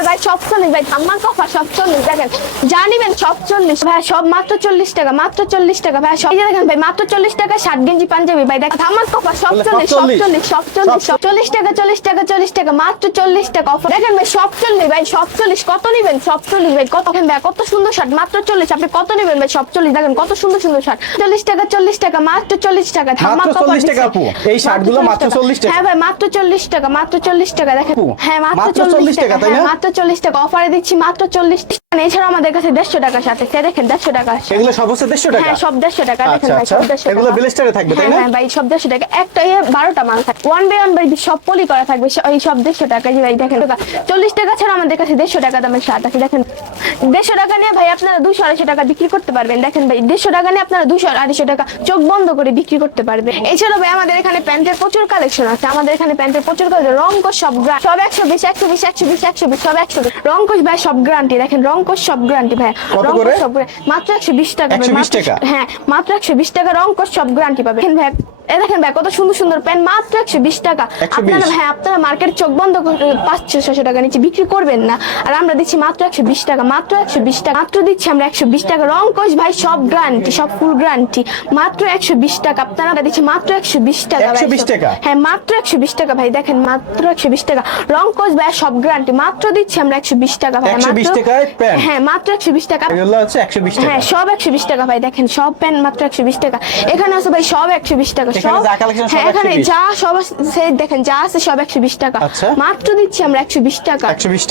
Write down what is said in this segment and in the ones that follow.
Offer ভাই, সব 40 ভাই, ধামাকা অফার সব 40 দেখেন, যা নিবেন সব 40 ভাই, সব মাত্র 40 টাকা, মাত্র 40 টাকা ভাই, সব দেখেন ভাই, মাত্র 40 টাকা শার্ট গেঞ্জি পাঞ্জাবি ভাই, দেখেন ধামাকা অফার সব 40 সব 40 সব 40 40 টাকা 40 টাকা 40 টাকা মাত্র 40 টাকা অফার দেখেন ভাই, সব 40 ভাই, সব 40 কত নিবেন সব 40 ভাই, কত দেখেন ভাই, কত সুন্দর শার্ট মাত্র 40, আপনি কত নিবেন ভাই, সব 40 দেখেন কত সুন্দর সুন্দর শার্ট, 40 টাকা মাত্র 40 টাকা ধামাকা অফার 40 টাকা আপু, এই শার্টগুলো মাত্র 40 টাকা। হ্যাঁ ভাই মাত্র 40 টাকা, মাত্র 40 টাকা দেখেন, হ্যাঁ মাত্র 40 টাকা, তাই না? মাত্র 40 টাকা অফারে দিচ্ছি মাত্র 40 টাকা। এছাড়া আমাদের কাছে 150 টাকা সাথে দেখেন 150 টাকা, এগুলো সব হচ্ছে 150 টাকা। হ্যাঁ সব 150 টাকা দেখেন ভাই, সব 150 টাকা, এগুলো ব্লেস্টারে থাকবে তাই না? হ্যাঁ ভাই সব 150 টাকা, একটা 12টা মাল থাকবে, 1 বাই 1 বাই সব পলি করা থাকবে, এই সব 150 টাকা জি ভাই দেখেন। 40 টাকা ছাড়া আমাদের কাছে 150 টাকা দামের শার্ট আছে দেখেন, 150 টাকা নিয়ে ভাই আপনারা 200 250 টাকা বিক্রি করতে পারবেন, দেখেন ভাই 150 টাকা নিয়ে আপনারা 200 250 টাকা চোখ বন্ধ করে বিক্রি করতে পারবেন। এছাড়াও ভাই আমাদের এখানে প্যান্টের প্রচুর কালেকশন আছে, আমাদের এখানে প্যান্টের প্রচুর কালেকশন, রংকশ সব 120 120 120 120 সব 120 রংকশ ভাই সব গ্যারান্টি দেখেন, রংকশ সব গ্যারান্টি ভাই, রংকশ সব মাত্র 120 টাকা, 120 টাকা, হ্যাঁ মাত্র 120 টাকা রংকশ সব গ্যারান্টি পাবেন ভাই। দেখেন ভাই কত সুন্দর সুন্দর প্যান্ট মাত্র 120 টাকা, আপনারা ভাই আপনারা মার্কেট চোখ বন্ধ করে 500-600 টাকা নিচে বিক্রি করবেন না, আর আমরা দিচ্ছি মাত্র 120 টাকা, মাত্র 120 টাকা, মাত্র দিচ্ছি আমরা 120 টাকা রংকশ ভাই সব গ্যারান্টি, সব ফুল গ্যারান্টি মাত্র 120 টাকা, আপনারা দিচ্ছি মাত্র 120 টাকা, 120 টাকা, হ্যাঁ মাত্র 120 টাকা ভাই দেখেন, মাত্র 120 টাকা রংকশ ভাই সব গ্যারান্টি, মাত্র দিচ্ছি আমরা 120 টাকা ভাই, 120 টাকায় প্যান্ট, হ্যাঁ মাত্র 120 টাকা, এগুলো হচ্ছে 120 টাকা, হ্যাঁ সব 120 টাকা ভাই দেখেন, সব প্যান্ট মাত্র 120 টাকা, এখানে আছে ভাই সব 120 টাকা, সব হ্যাঁ এখানে যা সব আছে দেখেন, যা আছে সব 120 টাকা, মাত্র দিচ্ছি আমরা 120 টাকা,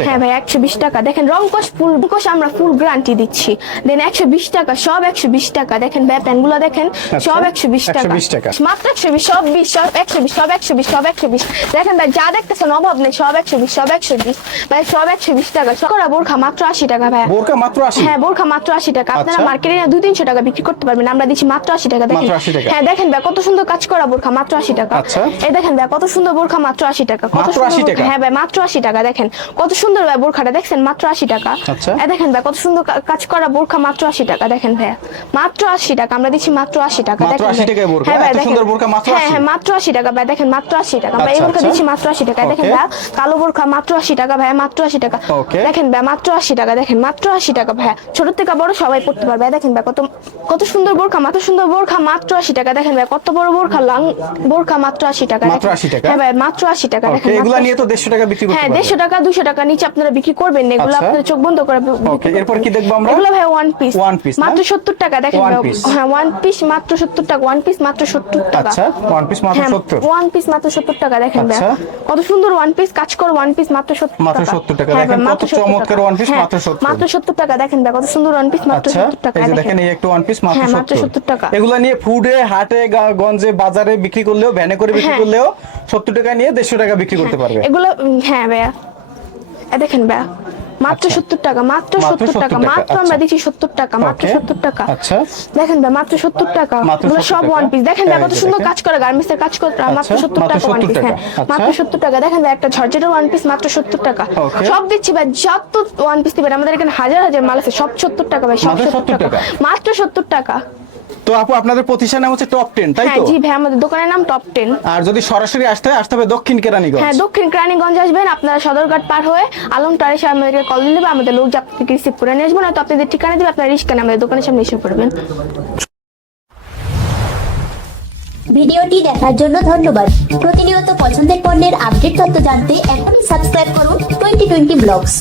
হ্যাঁ ভাই 120 টাকা দেখেন, রংকশ ফুল রংকশ আমরা ফুল গ্যারান্টি দিচ্ছি, দেন 120 টাকা সব 120 টাকা দেখেন ভাই, প্যান্টগুলো দেখেন সব 120 টাকা মাত্র 120 সব 20 সব 120 সব 120 সব 120 দেখেন ভাই, যা দেখতেছেন অভাব নেই, সব 120 সব 120 ভাই সব 120 টাকা। সকরা বোরখা মাত্র 80 টাকা ভাই, বোরখা মাত্র 80, হ্যাঁ বোরখা মাত্র 80 টাকা, আপনারা মার্কেটে 200-300 টাকা বিক্রি করতে পারবেন, আমরা দিচ্ছি মাত্র 80 টাকা দেখেন, হ্যাঁ দেখেন ভাই কত সুন্দর কাজ করা বোরখা মাত্র 80 টাকা, এই দেখেন ভাই কত সুন্দর বোরখা মাত্র 80 টাকা, কত সুন্দর, হ্যাঁ ভাই মাত্র 80 টাকা দেখেন কত সুন্দর ভাই বোরখাটা দেখছেন মাত্র 80 টাকা, এই দেখেন ভাই কত সুন্দর কাজ করা বোরখা মাত্র 80 টাকা দেখেন ভাই, মাত্র 80 টাকা আমরা দিচ্ছি মাত্র 80 টাকা দেখেন, হ্যাঁ ভাই সুন্দর বোরখা মাত্র 80, হ্যাঁ মাত্র 80 টাকা ভাই দেখেন মাত্র 80 টাকা ভাই, এই বোরখা দিচ্ছি মাত্র 80 টাকা দেখেন ভাই, কালো বোরখা মাত্র 80 টাকা ভাই, মাত্র 80 টাকা দেখেন ভাই, মাত্র 80 টাকা দেখেন, মাত্র 80 টাকা ভাই, ছোট থেকে বড় সবাই পড়তে পারবে, দেখেন ভাই কত সুন্দর বোরখা, মাত্র সুন্দর বোরখা মাত্র 80 টাকা দেখেন ভাই, কত বড় বোরখা লং বোরখা মাত্র 80 টাকা, মাত্র 80 টাকা, হ্যাঁ ভাই মাত্র 80 টাকা দেখেন, এগুলা নিয়ে তো 150 টাকা বিক্রি করতে হ্যাঁ পারবেন, 150 টাকা 200 টাকা নিচে আপনারা বিক্রি করবেন না, এগুলো আপনারা চোখ বন্ধ করে। ওকে এরপর কি দেখব আমরা? এগুলো ভাই ওয়ান পিস মাত্র 70 টাকা দেখেন, হ্যাঁ ওয়ান পিস মাত্র 70 টাকা, ওয়ান পিস মাত্র 70 টাকা, আচ্ছা ওয়ান পিস মাত্র 70, ওয়ান পিস মাত্র 70 টাকা দেখেন ভাই, কত সুন্দর ওয়ান পিস কাজ করে, ওয়ান পিস মাত্র 70 টাকা দেখেন, কত চমৎকার ওয়ান পিস মাত্র 70, মাত্র 70 টাকা দেখেন ভাই, কত সুন্দর ওয়ান পিস মাত্র 70 টাকা, এই যে দেখেন এই একটা ওয়ান পিস মাত্র 70 টাকা, এগুলা নিয়ে ফুডে হাটে গঞ্জে বাজারে বিক্রি করলেও ভ্যানে করে বিক্রি করলেও 70 টাকা নিয়ে 150 টাকা বিক্রি করতে পারবে এগুলো, হ্যাঁ ভাইয়া দেখেন ভাইয়া মাত্র 70 টাকা, মাত্র 70 টাকা, মাত্র আমরা দিচ্ছি 70 টাকা, মাত্র 70 টাকা, আচ্ছা দেখেন ভাই মাত্র 70 টাকা, এগুলো সব ওয়ান পিস দেখেন ভাই কত সুন্দর কাজ করে, গার্মেন্টস এর কাজ করে মাত্র 70 টাকা ওয়ান পিস, হ্যাঁ মাত্র 70 টাকা দেখেন ভাই, একটা ঝরঝরে ওয়ান পিস মাত্র 70 টাকা, সব দিচ্ছি ভাই যত ওয়ান পিস দিবেন, আমাদের এখানে হাজার হাজার মাল আছে, সব 70 টাকা ভাই, সব 70 টাকা মাত্র 70 টাকা। তো আপু আপনাদের প্রতিষ্ঠান নাম হচ্ছে টপ 10 তাই তো? হ্যাঁ জি ভাই আমাদের দোকানের নাম টপ 10। আর যদি সরাসরি আসতে হবে দক্ষিণ কেরানীগঞ্জ, হ্যাঁ দক্ষিণ কেরানীগঞ্জ আসবেন, আপনারা সদরঘাট পার হয়ে আলম টারেসে আমাদেরকে কল দিলে আমাদের লোক আপনাকে রিসিভ করে নিয়ে আসবেন, তো আপনাদের ঠিকানা দিলে আপনারা রিস্কা আমাদের দোকানের সামনে এসে পড়বেন। ভিডিওটি দেখার জন্য ধন্যবাদ। প্রতিনিয়ত পছন্দের পণ্যের আপডেট তথ্য জানতে এখনই সাবস্ক্রাইব করুন 2020 ব্লগস।